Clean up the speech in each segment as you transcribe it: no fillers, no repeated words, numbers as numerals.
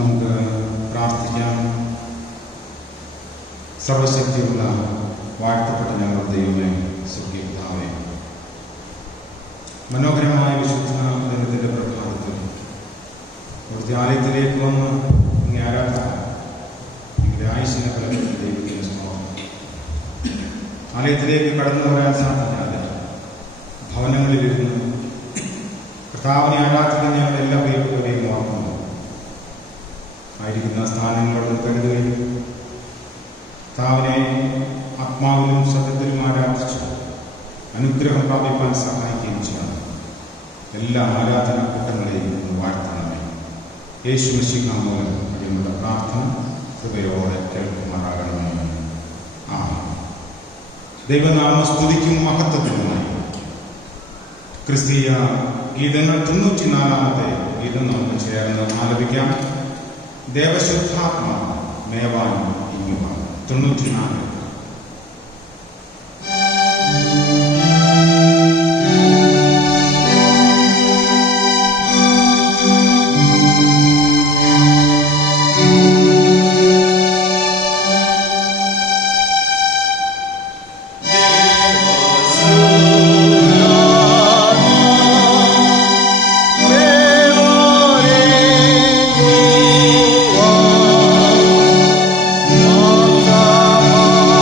നമുക്ക് പ്രാർത്ഥിക്കാം. സർവശക്തിയുള്ള വാഴ്ത്തപ്പെട്ട ഞങ്ങളുടെ ദൈവമേ, സ്വർഗ്ഗീയ പിതാവേ, മനോഹരമായ വിശുദ്ധ ദിനത്തിൻ്റെ പ്രഭാതത്തിൽ അവിടുത്തെ ആലയത്തിലേക്ക് വന്ന് ഇങ്ങനെ ആരാധന നിങ്ങളുടെ ആയുസ്സിനെ ഫലത്തിൽ ദൈവത്തിന് സ്തോത്രം. ആലയത്തിലേക്ക് കടന്നു വരാൻ സാധിക്കാതെ ഭവനങ്ങളിലിരുന്ന് കർത്താവിനെ ആരാധിക്കുന്ന ഞങ്ങളുടെ എല്ലാ പ്രിയപ്പെട്ടവരെയും ഓർക്കുന്നു. ആയിരിക്കുന്ന സ്ഥാനങ്ങളോട് കരുതുകയും കർത്താവിനെ ആത്മാവിലും സത്യത്തിലും ആരാധിച്ച് അനുഗ്രഹം പ്രാപിപ്പാൻ സഹായിക്കുകയും ചെയ്യണം. എല്ലാ ആരാധനാ കൂട്ടങ്ങളെയും വാഴ്ത്തണമേ. യേശു മിശിഹാ മൂലം അടിയങ്ങളുടെ പ്രാർത്ഥന കൃപയോടെ കേൾക്കുമാറാകണമേ. ദൈവനാമ സ്തുതിക്കും മഹത്വത്തിനുമായി ക്രിസ്തീയ ഗീതങ്ങൾ 94-ാമത്തെ ഗീതം നമുക്ക് ചേർന്ന് ആലപിക്കാം. ദേവശുദ്ധാത്മാ മേവാൻ ഇങ്ങുക. 94. Oh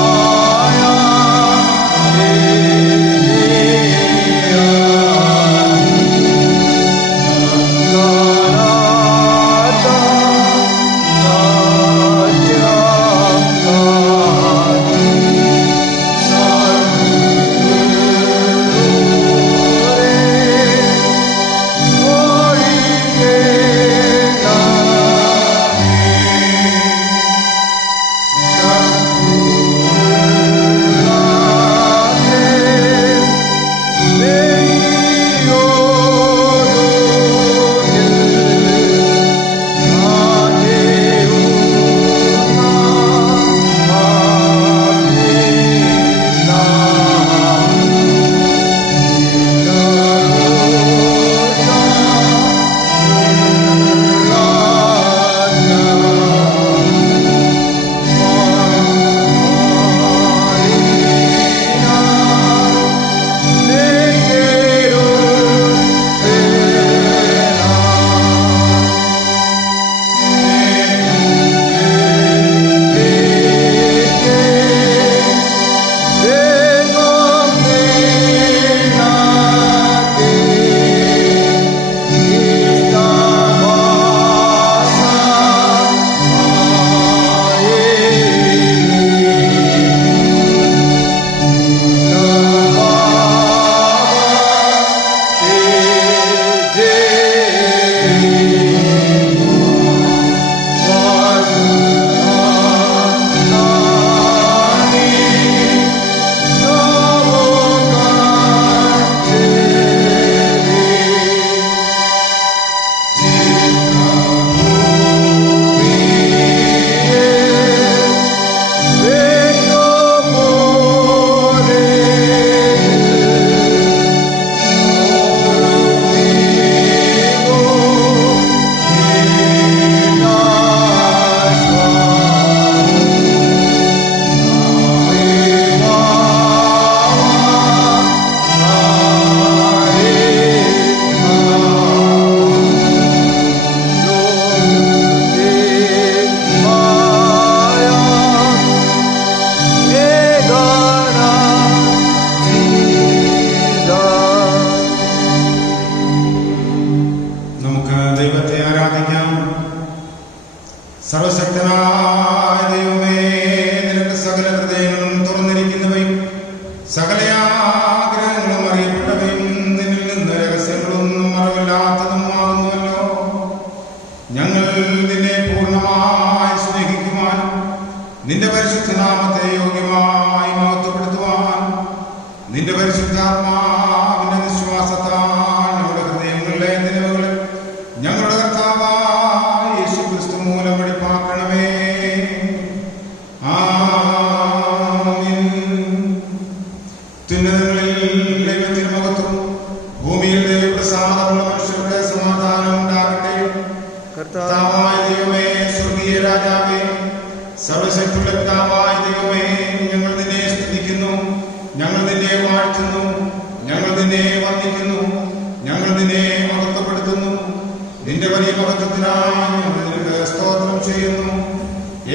നിന്റെ വലിയ മഹത്വത്തിനായി ഞങ്ങൾ നിനക്ക് സ്തോത്രം ചെയ്യുന്നു.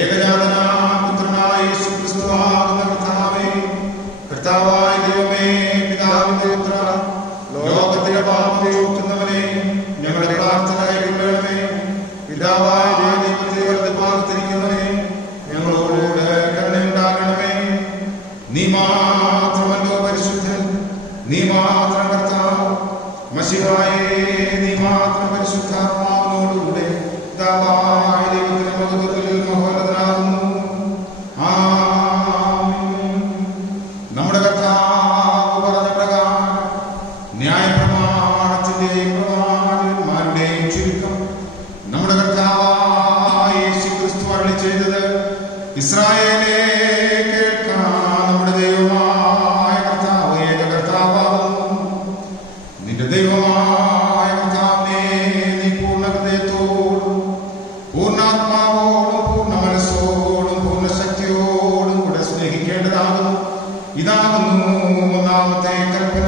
ഏകജാതനായ പുത്രനായ യേശുക്രിസ്തുവാകുന്ന കർത്താവേ, കർത്താവായ ദൈവമേ, പിതാവിന്റെ പുത്ര, ലോകത്തിന്റെ പാപം ചുമത്തുന്നവനെ, ഞങ്ങളുടെ പ്രാർത്ഥന കൈക്കൊള്ളണമേ. പിതാവായ ദൈവത്തെ വലത് ഭാഗത്തിരിക്കുന്നവനെ, ഞങ്ങളോട് കരുണയുണ്ടാകണമേ. നീ മാത്രമല്ലോ പരിശുദ്ധൻ, നീ മാത്രം കർത്താവ്, മശിഹായേ, നീ മാത്രം പരിശുദ്ധാത്മാവിനോടുകൂടെ പിതാവായ ദൈവത്തിന്റെ മഹത്വത്തിൽ മഹോന്നതനാകുന്നു. ആമേൻ. നമ്മുടെ കർത്താവ് പറഞ്ഞ പ്രകാരം ന്യായപ്രമാണത്തിന്റെയും പ്രവാചകന്മാരുടെയും ചുരുക്കം നമ്മുടെ കർത്താവായ യേശുക്രിസ്തു അരുളി ചെയ്തത്, ഇസ്രായേലേ കേൾക്കാം, നമ്മുടെ ദൈവമായ കർത്താവ് ഏക കർത്താവാകുന്നു. നിന്റെ ദൈവമായ കർത്താവിനെ നീ പൂർണ്ണ ഹൃദയത്തോടും പൂർണ്ണാത്മാവോടും പൂർണ്ണ മനസ്സോടും പൂർണ്ണ ശക്തിയോടും കൂടെ സ്നേഹിക്കേണ്ടതാകുന്നു. ഇതാകുന്നു ഒന്നാമത്തെ കൽപ്പന.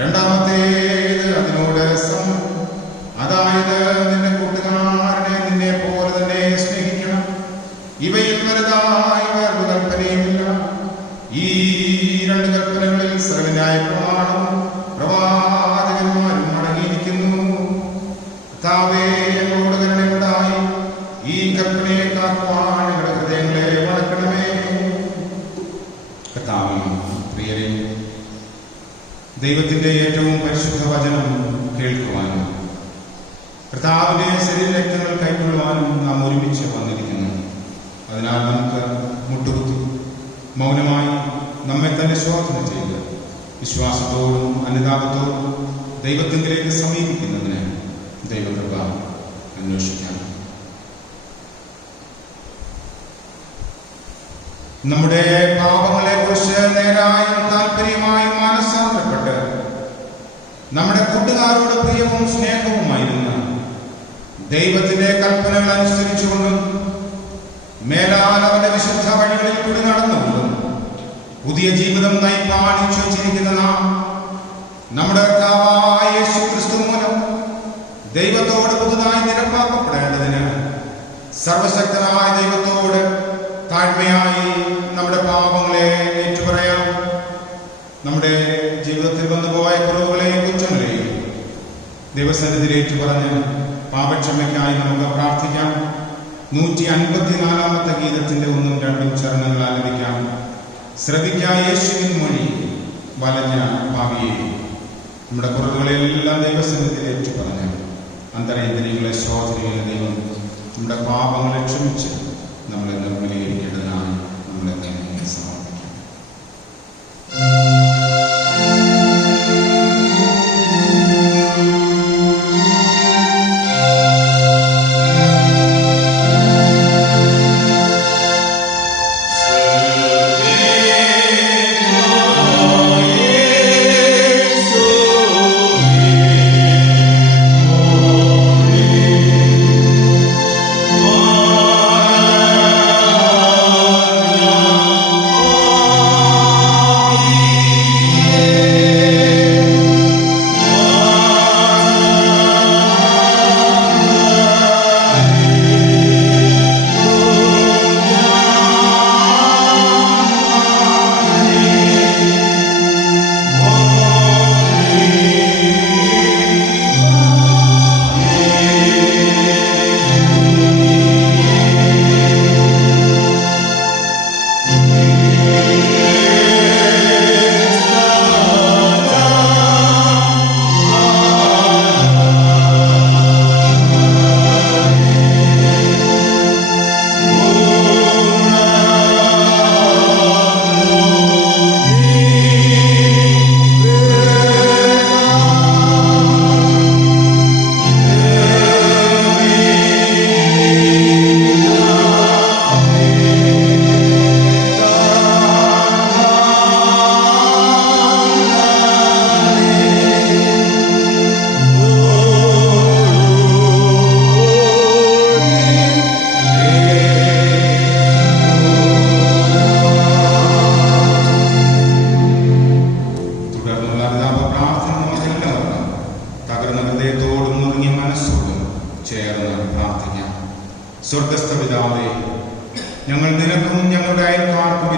രണ്ടാമത്തേത് അതിനോട് സമം, അതായത് നിന്റെ കൂട്ടുകാരനെ നിന്നെ പോലെ തന്നെ സ്നേഹിക്കണം. ഇവയിൽ വലുതായ വേറൊരു കൽപ്പനയുമില്ല. ഈ രണ്ട് കൽപ്പനകളിൽ സകലന്യായ പ്രമാണവും പ്രവാചകന്മാരും അടങ്ങിയിരിക്കുന്നു. കർത്താവേ, ഞങ്ങളോട് കരുണയുണ്ടായി ഈ കൽപ്പനയെ കാക്കുവാൻ ഞങ്ങളുടെ ഹൃദയങ്ങളെ വളർത്തണമേ. കർത്താവേ, പ്രിയരെ, ദൈവത്തിന്റെ ഏറ്റവും പരിശുദ്ധ വചനം കേൾക്കുവാനും കർത്താവിന്റെ ശരീരരക്തങ്ങൾ കൈക്കൊള്ളുവാനും നാം ഒരുമിച്ച് വന്നിരിക്കുന്നു. അതിനാൽ നമുക്ക് മുട്ടുകുത്തി മൗനമായി നമ്മെ തന്നെ ശോധന ചെയ്ത് വിശ്വാസത്തോടും അനുതാപത്തോടും ദൈവത്തിലേക്ക് സമീപിക്കുന്നതിന് ദൈവകൃപ അന്വേഷിക്കാം. നമ്മുടെ പാപങ്ങളെ കുറിച്ച് നേരായും താല്പര്യമായും മാനസാന്തരപ്പെട്ട് നമ്മുടെ കൂട്ടുകാരോട് പ്രിയവും സ്നേഹവുമായിരുന്ന ദൈവത്തിന്റെ കൽപ്പനകൾ അനുസരിച്ചുകൊണ്ടും മേലാൽ അവന്റെ വിശുദ്ധ വഴികളിൽ കൂടി നടന്നുകൊണ്ടും പുതിയ ജീവിതം നയിപ്പാൻ ഇച്ഛിച്ചിരിക്കുന്ന നാം നമ്മുടെ കർത്താവായ യേശുക്രിസ്തു മൂലം ദൈവത്തോട് പുതുതായി നിരപ്പാക്കപ്പെടേണ്ടതിന് സർവശക്തനായ ദൈവത്തോട് താഴ്മയായി നമ്മുടെ പാപങ്ങളെ ഏറ്റുപറയാം. നമ്മുടെ ജീവിതത്തിൽ വന്നുപോയ കുറവുകളെയും കുറ്റങ്ങളെയും ദൈവസന്നിധിയിൽ ഏറ്റുപറഞ്ഞ് പാപക്ഷമയ്ക്കായി നമുക്ക് പ്രാർത്ഥിക്കാം. 154 ഗീതത്തിന്റെ 1ഉം 2ഉം ചരണങ്ങൾ ആലപിക്കാം. ശ്രദ്ധിക്കാം യേശുവിൻ മൊഴി, വലഞ്ഞ പാപിയെ. നമ്മുടെ കുറവുകളെല്ലാം ദൈവസന്നിധിയിൽ ഏറ്റുപറഞ്ഞ് അന്തരേന്ദ്രിയങ്ങളെ ശോധനയിലെ ദൈവം നമ്മുടെ പാപങ്ങളെ ക്ഷമിച്ച് നമ്മളെ നിർമ്മലീകരിക്കേണ്ടതിനായി നമ്മളെ തന്നെ സമർപ്പിക്കാം. Oh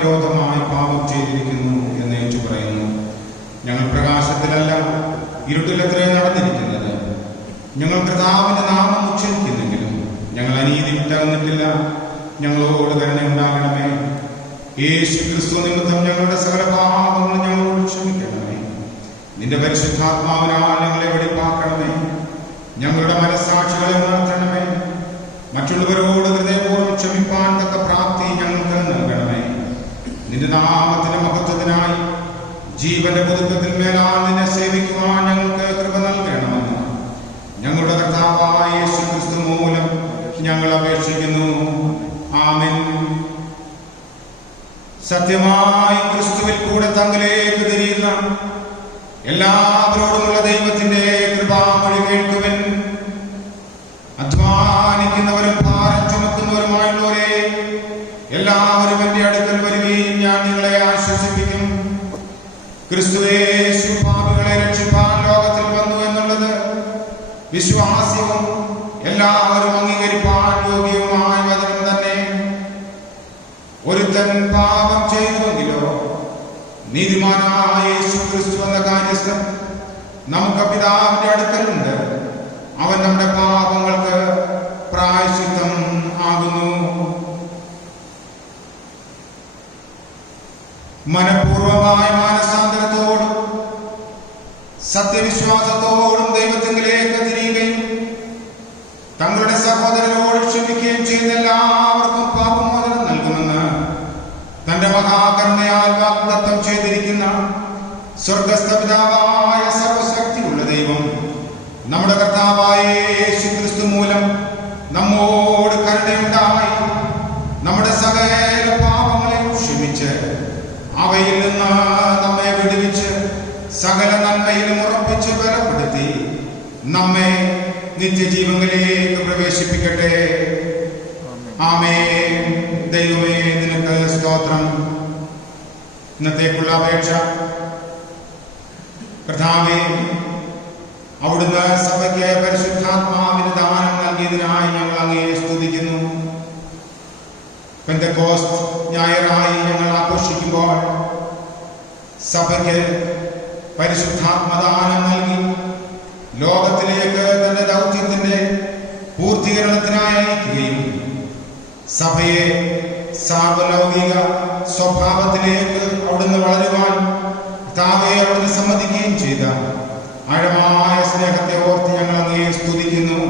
വിരോധമായി പാപം ചെയ്തിരിക്കുന്നു എന്ന് ഏറ്റു പറയുന്നു. ഞങ്ങൾ പ്രകാശത്തിലല്ല ഇരുട്ടിലത്രേ നടന്നിരിക്കുന്നത്. ഞങ്ങൾ കർത്താവിന്റെ നാമം ഉച്ചരിക്കുന്നെങ്കിലും ഞങ്ങൾ അനീതി വിട്ടകന്നിട്ടില്ല. ഞങ്ങളോട് കരുണയുണ്ടാകണമേ. യേശു ക്രിസ്തു നിമിത്തം ഞങ്ങളുടെ സകല പാപങ്ങളും ഞങ്ങളോട് ക്ഷമിക്കണമേ. നിന്റെ പരിശുദ്ധാത്മാവിനാൽ ഞങ്ങളെ വെടിപ്പാക്കണമേ. ഞങ്ങളുടെ മനസ്സാക്ഷികളെ ഉണർത്തണമേ. മറ്റുള്ളവരോട് ഹൃദയപൂർവ്വം ക്ഷമിപ്പാൻ തക്ക പ്രാപ്തി ഞങ്ങൾക്ക് നൽകണമേ. നിന്റെ നാമത്തിന്റെ മഹത്വത്തിനായി ജീവന്റെ പുതുക്കത്തിൽ മേലാൽ നിന്നെ സേവിക്കുവാൻ ഞങ്ങൾക്ക് കൃപ നൽകണമെന്ന് ഞങ്ങളുടെ കർത്താവായ യേശു ക്രിസ്തു മൂലം ഞങ്ങൾ അപേക്ഷിക്കുന്നു. ആമേൻ. സത്യമായി ക്രിസ്തുവിൽ കൂടെ തങ്ങളിലേക്ക് തിരിയുന്ന എല്ലാവരോടുമുള്ള ദൈവത്തിന്റെ കൃപാമൊഴി കേൾക്കുവൻ. അധ്വാനിക്കുന്നവരും ഭാരം ചുമക്കുന്നവരുമായുള്ളവരെ എല്ലാവരും എന്റെ അടുക്കൽ വരികയും ഞാൻ നിങ്ങളെ ആശ്വസിപ്പിക്കും. ക്രിസ്തുയേശു പാപികളെ രക്ഷിപ്പാൻ ലോകത്തിൽ വന്നു എന്നുള്ളത് വിശ്വാസ്യവും എല്ലാവരും അംഗീകരിപ്പാൻ യോഗ്യവുമായ വചനം തന്നെ. ഒരുത്തൻ പാപം ചെയ്തുവെങ്കിലോ നീതിമാനായ യേശു ക്രിസ്തു എന്ന കാര്യസ്ഥൻ നമുക്ക് പിതാവിന്റെ അടുക്കലുണ്ട്. അവൻ നമ്മുടെ പാപങ്ങൾക്ക് പ്രായശ്ചിത്തം ആകുന്നു. മനഃപൂർവമായ മാനസാന്തരത്തോടും സത്യവിശ്വാസത്തോടും ദൈവത്തിങ്കിലേക്ക് തിരിയുകയും തങ്ങളുടെ സഹോദരനോട് ക്ഷമിക്കുകയും ചെയ്യുന്ന എല്ലാവർക്കും പാപമോചനം നൽകുമെന്ന് തന്റെ മഹാകരുണയാൽ വാഗ്ദത്തം ചെയ്തിരിക്കുന്ന സ്വർഗസ്ഥ പിതാവായ സർവശക്തിയുള്ള ദൈവം നമ്മുടെ കർത്താവായ യേശു ക്രിസ്തു മൂലം നമ്മോട് കരുണയുണ്ടായി നമ്മുടെ സകല പാപങ്ങളെയും ക്ഷമിച്ച് അവയിൽ നിന്ന് നമ്മെ വിടുവിച്ച് സകല നന്മയിലും ഉറപ്പിച്ച് ബലപ്പെടുത്തി നമ്മെ നിത്യജീവനിലേക്ക് പ്രവേശിപ്പിക്കട്ടെ. ആമേൻ. ദൈവമേ, നിനക്ക് സ്തോത്രം. ഇന്നത്തേക്കുള്ള അപേക്ഷ. കർത്താവേ, അവിടുന്ന് സഭയ്ക്ക് പരിശുദ്ധാത്മാവിന് ദാനം നൽകിയതിനായി ഞങ്ങൾ അങ്ങയെ സ്തുതിക്കുന്നു. പെന്തക്കോസ്ത് ഞായറായി ഞങ്ങൾ ആഘോഷിക്കുമ്പോൾ സഭയ്ക്ക് പരിശുദ്ധാത്മദാനം നൽകി ലോകത്തിലേക്ക് തന്റെ ദൗത്യത്തിന്റെ പൂർത്തീകരണത്തിനായി അയക്കുകയും സഭയെ സാർവലൗകിക സ്വഭാവത്തിലേക്ക് അവിടുന്ന് വളരുവാൻ താവെ അവിടുന്ന് സമ്മതിക്കുകയും ചെയ്ത ആഴമായ സ്നേഹത്തെ ഓർത്ത് ഞങ്ങൾ അങ്ങയെ സ്തുതിക്കുന്നു.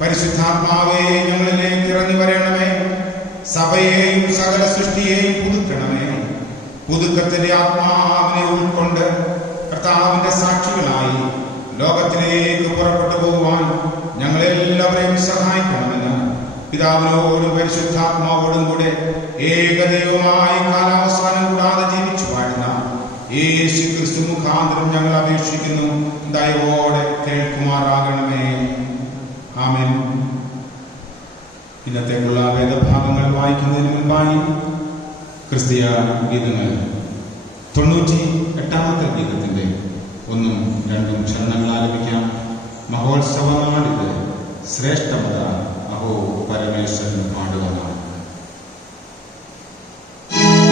പരിശുദ്ധാത്മാവേ, ഞങ്ങളിലേക്ക് ഇറങ്ങി വരണമേ. സഭയെയും സകല സൃഷ്ടിയെയും പുതുക്കണമേ. പുതുക്കത്തിന്റെ ആത്മാവിനെ ഉൾക്കൊണ്ട് കർത്താവിന്റെ സാക്ഷികളായി ലോകത്തിലേക്ക് പുറപ്പെട്ടു പോകുവാൻ ഞങ്ങളെല്ലാവരെയും സഹായിക്കണമെന്ന് പിതാവിനോടും പരിശുദ്ധാത്മാവോടും കൂടെ ഏകദൈവമായി കാലാവസാനം കൂടാതെ ജീവിച്ചു വാഴുന്ന യേശു ക്രിസ്തു മുഖാന്തരം ഞങ്ങൾ അപേക്ഷിക്കുന്നു. ദയവോടെ കേൾക്കുമാറാകണമേ. ആമേൻ. ഇന്നത്തേക്കുള്ള വേദഭാഗങ്ങൾ വായിക്കുന്നതിന് മുൻപായി ക്രിസ്തീയ ഗീതങ്ങൾ 98-ാമത്തെ ഗീതത്തിന്റെ 1-2 ചരണങ്ങൾ ആലപിക്കാം. മഹോത്സവനാളിത് ശ്രേഷ്ഠമത അഹോ പരമേശ്വരൻ പാടുവതാണ്. Oh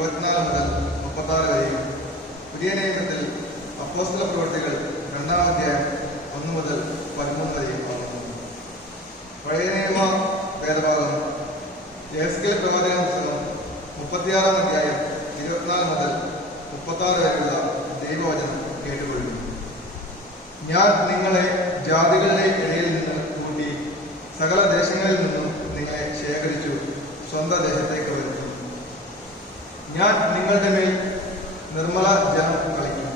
24 മുതൽ 36 വരെയും പുതിയ നിയമത്തിൽ അപ്പോസ്തല പ്രവൃത്തികൾ 2-ാം അധ്യായം 1 മുതൽ 13 വരെയും ആകുന്നു. പഴയ നിയമ വേദഭാഗം യെഹെസ്കേൽ പ്രവാചകന്റെ പുസ്തകം 36-ാം അധ്യായം 24 മുതൽ 36 വരെയുള്ള ദൈവവചനം കേട്ടുകൊള്ളുന്നു. ഞാൻ നിങ്ങളെ ജാതികളുടെ ഇടയിൽ നിന്ന് കൂട്ടി സകല ദേശങ്ങളിൽ നിന്നും നിങ്ങളെ ശേഖരിച്ചു സ്വന്തം ദേശത്തേക്ക് വരുന്നു. ഞാൻ നിങ്ങളുടെ മേൽ നിർമ്മല ജനം കളിക്കും,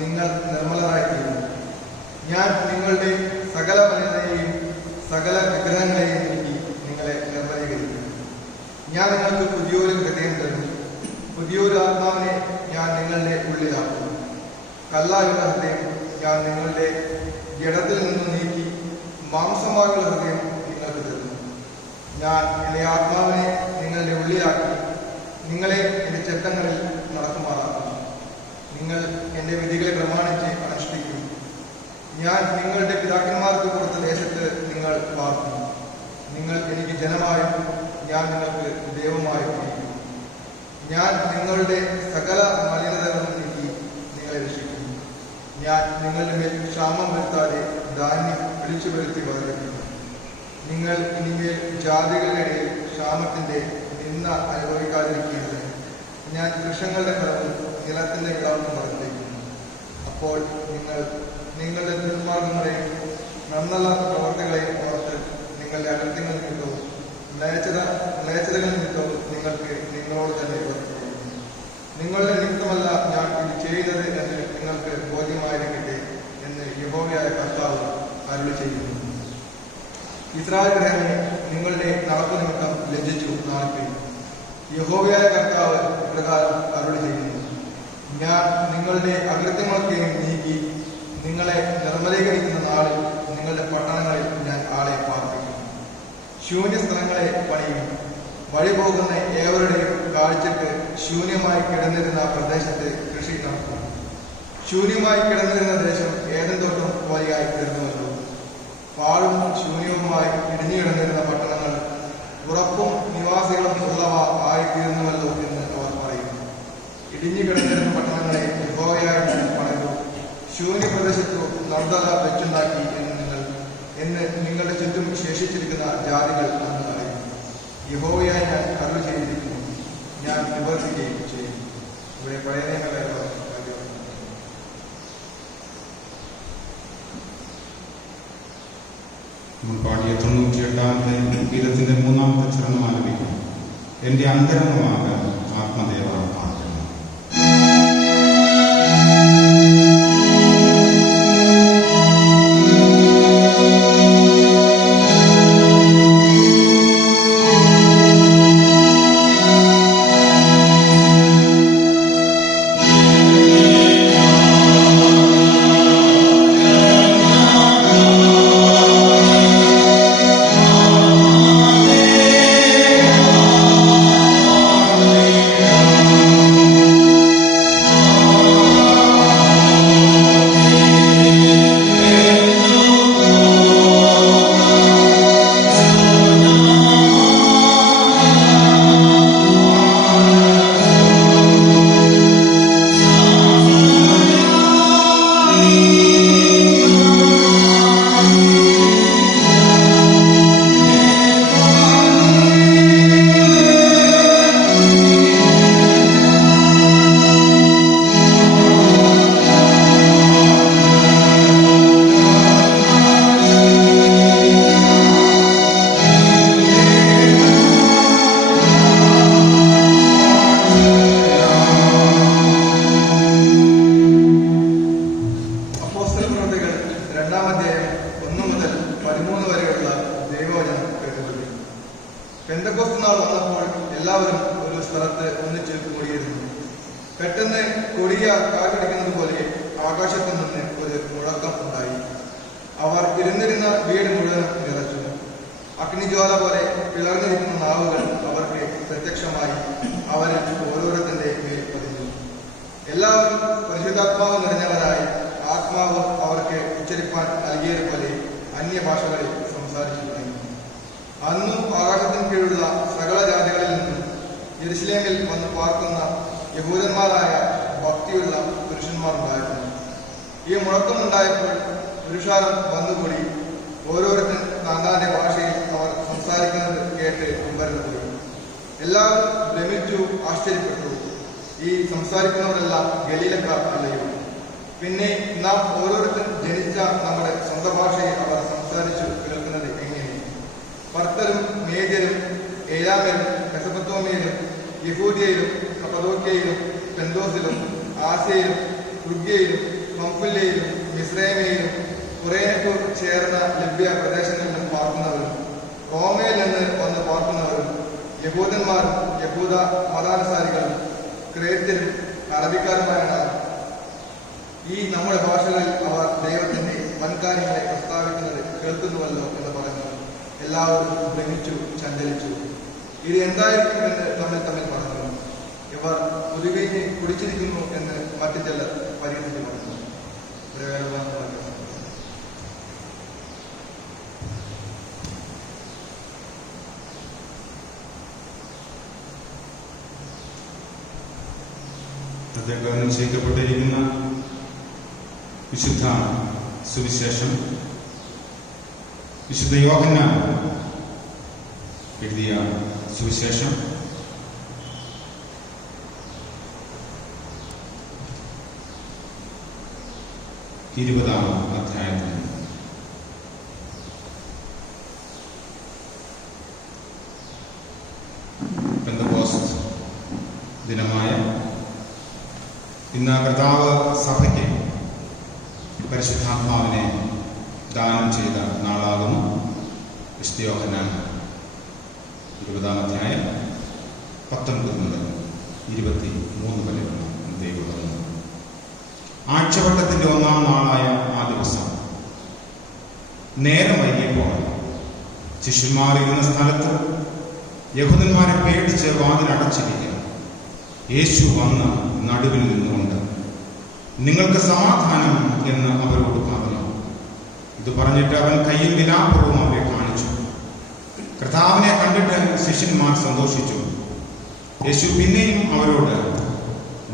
നിങ്ങൾ നിർമ്മലരായിത്തീരുന്നു. ഞാൻ നിങ്ങളുടെ സകല മലിനതയെയും സകല വിഗ്രഹങ്ങളെയും നീക്കി നിങ്ങളെ നിർമ്മലീകരിക്കും. ഞാൻ നിങ്ങൾക്ക് പുതിയൊരു ഹൃദയം തരും, പുതിയൊരു ആത്മാവിനെ ഞാൻ നിങ്ങളുടെ ഉള്ളിലാക്കും. കല്ലായുള്ള ഹൃദയം ഞാൻ നിങ്ങളുടെ ജഡത്തിൽ നിന്ന് നീക്കി മാംസമായുള്ള ഹൃദയം നിങ്ങൾക്ക് തരുന്നു. ഞാൻ എന്റെ ആത്മാവിനെ നിങ്ങളുടെ ഉള്ളിലാക്കി നിങ്ങളെ എന്റെ ചട്ടങ്ങളിൽ നടക്കുമാറാക്കും. നിങ്ങൾ എന്റെ വിധികളെ പ്രമാണിച്ച് അനുഷ്ഠിക്കും. ഞാൻ നിങ്ങളുടെ പിതാക്കന്മാർക്ക് കൊടുത്ത ദേശത്ത് നിങ്ങൾ പാർക്കും. നിങ്ങൾ എനിക്ക് ജനമായും ഞാൻ നിങ്ങൾക്ക് ദൈവമായും ഇരിക്കും. ഞാൻ നിങ്ങളുടെ സകല മലിനതകളും നീക്കി നിങ്ങളെ രക്ഷിക്കും. ഞാൻ നിങ്ങളുടെ മേൽ ക്ഷാമം വരുത്താതെ ധാന്യം വിളിച്ചു വരുത്തി വർദ്ധിപ്പിക്കും. നിങ്ങൾ ഇനിമേൽ ജാതികളുടെ ഇടയിൽ ക്ഷാമത്തിന്റെ നിന്ന അനുഭവിക്കാതിരിക്കുന്നത് ഞാൻ വൃക്ഷങ്ങളുടെ ഫലവും നിലത്തിന്റെ വിളവും വർദ്ധിപ്പിക്കും. അപ്പോൾ നിങ്ങൾ നിങ്ങളുടെ ദുർമാർഗങ്ങളെയും നന്നല്ലാത്ത പ്രവർത്തികളെയും ഓർത്ത് നിങ്ങളുടെ അകൃത്യങ്ങൾ നിമിത്തവും മ്ലേച്ഛതകൾ നിമിത്തവും നിങ്ങൾക്ക് നിങ്ങളോട് തന്നെ വർദ്ധിപ്പിക്കും. നിങ്ങളുടെ നിമിത്തമല്ല ഞാൻ ഇത് ചെയ്യുന്നത് എന്ന് നിങ്ങൾക്ക് ബോധ്യമായിരിക്കട്ടെ എന്ന് യഹോവയായ കർത്താവ് അരുളി ചെയ്യുന്നു. ഇസ്രായേൽ ഗ്രഹമേ, നിങ്ങളുടെ നടപ്പ് നിമിത്തം ലജ്ജിച്ചു നാണിപ്പിക്കും. യഹോവയായ കർത്താവ് ഇപ്രകാരം അരുളി ചെയ്യുന്നു. ഞാൻ നിങ്ങളുടെ അകൃത്യങ്ങളൊക്കെയും നീക്കി നിങ്ങളെ നിർമ്മലീകരിക്കുന്ന നാളിൽ നിങ്ങളുടെ പട്ടണങ്ങളിൽ ഞാൻ ആളെ പാർപ്പിക്കും. ശൂന്യ സ്ഥലങ്ങളെ പണിയും. വഴി പോകുന്ന ഏവരുടെയും കാഴ്ചക്ക് ശൂന്യമായി കിടന്നിരുന്ന പ്രദേശത്ത് കൃഷി നടത്തും. ശൂന്യമായി കിടന്നിരുന്ന ദേശം ഏദൻ തോട്ടം പോലെയായി തീർന്നുവല്ലോ. പാഴും ശൂന്യവുമായി ഇടിഞ്ഞു കിടന്നിരുന്ന പട്ടണങ്ങൾ ഉറപ്പും നിവാസികളും ഉള്ളവ ആയിത്തീർന്നുവല്ലോ എന്ന് അവർ പറയും. ഇടിഞ്ഞു കിടന്നിരുന്ന പട്ടണങ്ങളെ യഹോവയായി ഞാൻ പണിതു, ശൂന്യ പ്രദേശത്തു നർദ്ദല വെച്ചുണ്ടാക്കി എന്ന് നിങ്ങളുടെ ചുറ്റും ശേഷിച്ചിരിക്കുന്ന ജാതികൾ അന്ന് അറിയും. യഹോവയായി ഞാൻ അരുളി ചെയ്തിരിക്കുന്നു, ഞാൻ നിവർത്തിക്കുകയും ചെയ്യും. ഇവിടെ പഴയ നിയമ പാടിയ 98-ാമത്തെ ഗീതത്തിന്റെ 3-ാമത്തെ ചരണം ആലപിക്കും. എന്റെ അന്തരംഗമാകാൻ ആത്മദേവ ആക്കണം. പെന്തക്കോസ്ത് നാൾ വന്നപ്പോൾ എല്ലാവരും ഒരു സ്ഥലത്ത് ഒന്നിച്ച് കൂടിയിരുന്നു. പെട്ടെന്ന് കൊടിയ കാറ്റടിക്കുന്നത് പോലെ ആകാശത്തു നിന്ന് ഒരു മുഴക്കം ഉണ്ടായി. അവർ ഇരുന്നിരുന്ന വീട് മുഴുവൻ നിറച്ചു. അഗ്നിജ്വാല പോലെ പിളർന്നിരിക്കുന്ന നാവുകൾ അവർക്ക് പ്രത്യക്ഷമായി അവരിൽ ഓരോരുത്തന്റെ മേൽ പതിഞ്ഞു. എല്ലാവരും പരിശുദ്ധാത്മാവ് നിറഞ്ഞവരായി ആത്മാവ് അവർക്ക് ഉച്ചരിപ്പാൻ നൽകിയതുപോലെ അന്യഭാഷകളിൽ സംസാരിച്ചു തുടങ്ങി. അന്നും ആകാശത്തിന് കീഴുള്ള സകല ജാതികളിൽ നിന്നും യെരൂശലേം യെരുശലേമിൽ വന്ന് പാർക്കുന്ന യഹൂദന്മാരായ ഭക്തിയുള്ള പുരുഷന്മാർ ഉണ്ടായിരുന്നു. ഈ മുഴക്കമുണ്ടായപ്പോൾ പുരുഷാരം വന്നുകൂടി ഓരോരുത്തൻ താന്താന്റെ ഭാഷയിൽ അവർ സംസാരിക്കുന്നത് കേട്ട് അമ്പരന്നുപോയി. എല്ലാവരും ഭ്രമിച്ചു ആശ്ചര്യപ്പെട്ടു. ഈ സംസാരിക്കുന്നവരെല്ലാം ഗലീലക്കാർ അല്ലയോ? പിന്നെ നാം ഓരോരുത്തൻ ജനിച്ച നമ്മുടെ സ്വന്തം ഭാഷയിൽ അവർ സംസാരിച്ചു കേൾക്കുന്നത് എങ്ങനെ? പർത്തരും മേദ്യരും ഏലാമരും മെസൊപ്പൊത്താമ്യയിലും യഹൂദ്യയിലും കപ്പദോക്യയിലും പെന്തോസിലും ആസ്യയിലും ഫ്രുഗ്യയിലും പംഫുല്യയിലും മിസ്രൈമയിലും കുറേനക്ക് ചേർന്ന ലഭ്യ പ്രദേശങ്ങളിലും പാർക്കുന്നവരും റോമയിൽ നിന്ന് വന്ന് പാർക്കുന്നവരും യഹൂദന്മാരും യഹൂദ മതാനുസാരികളും ക്രേത്യരും അറബിക്കാരുമായാണ്. ഈ നമ്മുടെ ഭാഷകളിൽ അവർ ദൈവത്തിന്റെ വൻകാര്യങ്ങളെ പ്രസ്താവിക്കുന്നത് കേൾക്കുന്നുവല്ലോ എന്ന് പറഞ്ഞു എല്ലാവരും ഭ്രമിച്ചു ചഞ്ചലിച്ചു. ഇത് എന്തായിരിക്കുമെന്ന് തമ്മിൽ പറഞ്ഞു. ഇവർ പുതുവീഞ്ഞ് കുടിച്ചിരിക്കുന്നു എന്ന് മറ്റു ചിലർ പരിഹസിച്ചു പറഞ്ഞു. നിശ്ചയിക്കപ്പെട്ടിരിക്കുന്ന വിശുദ്ധ സുവിശേഷം വിശുദ്ധ യോഹന്നാൻ എഴുതിയ സുവിശേഷം 20-ാം അധ്യായത്തിൽ പെന്തക്കോസ്ത് ദിനമായ ഇന്ന് കർത്താവ് സഭയ്ക്ക് പരിശുദ്ധാത്മാവിനെ ദാനം ചെയ്ത നാളാകുന്നു. വിശുദ്ധ യോഹന്നാൻ 20-ാം അധ്യായം 19 മുതൽ 23 വരെയുള്ള ദൈവവചനം. ആഴ്ചവട്ടത്തിന്റെ 1-ാം നാളായ ആ ദിവസം നേരം വൈകിയപ്പോൾ ശിഷ്യന്മാർ ഇരുന്ന സ്ഥലത്ത് യഹൂദന്മാരെ പേടിച്ച് വാതിലടച്ചിരിക്കുക. യേശു വന്ന് നടുവിൽ നിന്നുകൊണ്ട് നിങ്ങൾക്ക് സമാധാനം എന്ന് അവരോട് പറഞ്ഞു. ഇത് പറഞ്ഞിട്ട് അവൻ കയ്യിൽ വിലാപ്പുറവും അവരെ കാണിച്ചു. കർത്താവിനെ കണ്ടിട്ട് ശിഷ്യന്മാർ സന്തോഷിച്ചു. യേശു പിന്നെയും അവരോട്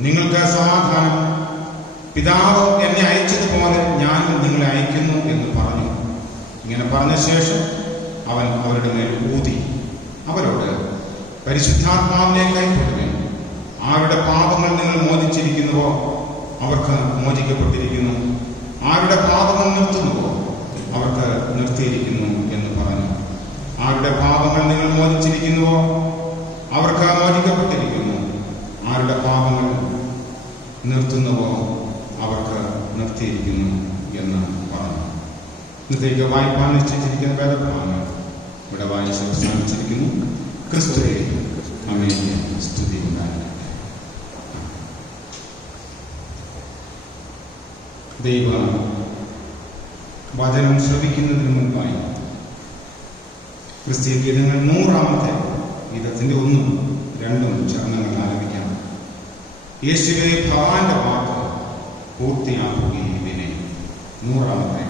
നിങ്ങൾക്ക് സമാധാനം, പിതാവ് എന്നെ അയച്ചതുപോലെ ഞാനും നിങ്ങളെ അയക്കുന്നു എന്ന് പറഞ്ഞു. ഇങ്ങനെ പറഞ്ഞ ശേഷം അവൻ അവരുടെ മേൽ ഊതി അവരോട് പരിശുദ്ധാത്മാവിനെ കൈക്കൊള്ളുവിൻ. ആരുടെ പാപങ്ങൾ നിങ്ങൾ മോചിച്ചിരിക്കുന്നുവോ അവർക്ക് മോചിക്കപ്പെട്ടിരിക്കുന്നു, ആരുടെ പാപങ്ങൾ നിർത്തുന്നുവോ അവർക്ക് നിർത്തിയിരിക്കുന്നു എന്ന് പറഞ്ഞു. ആരുടെ പാപങ്ങൾ നിങ്ങൾ മോചിച്ചിരിക്കുന്നുവോ അവർക്ക് മോചിക്കപ്പെട്ടിരിക്കുന്നു, ആരുടെ പാപങ്ങൾ നിർത്തുന്നുവോ അവർക്ക് നിർത്തിയിരിക്കുന്നു എന്ന് പറഞ്ഞു. ഇന്നത്തേക്ക് വായിപ്പാൻ നിശ്ചയിച്ചിരിക്കുന്ന വേദഭാഗങ്ങൾ ഇവിടെ വായിച്ച് അവസാനിച്ചിരിക്കുന്നു. ക്രിസ്തുവേ അമേൻ. സ്തുതി ഉണ്ടാകട്ടെ. ദൈവ വചനം ശ്രവിക്കുന്നതിന് മുൻപായി ക്രിസ്ത്യൻ ഗീതങ്ങൾ 100-ാമത്തെ ഗീതത്തിന്റെ 1ഉം 2ഉം ചരണങ്ങൾ ആലപിക്കാം. യേശുവേ ഭഗവാന്റെ വാക്ക് പൂർത്തിയാക്കുകയും ഇതിനെ 100-ാമത്തെ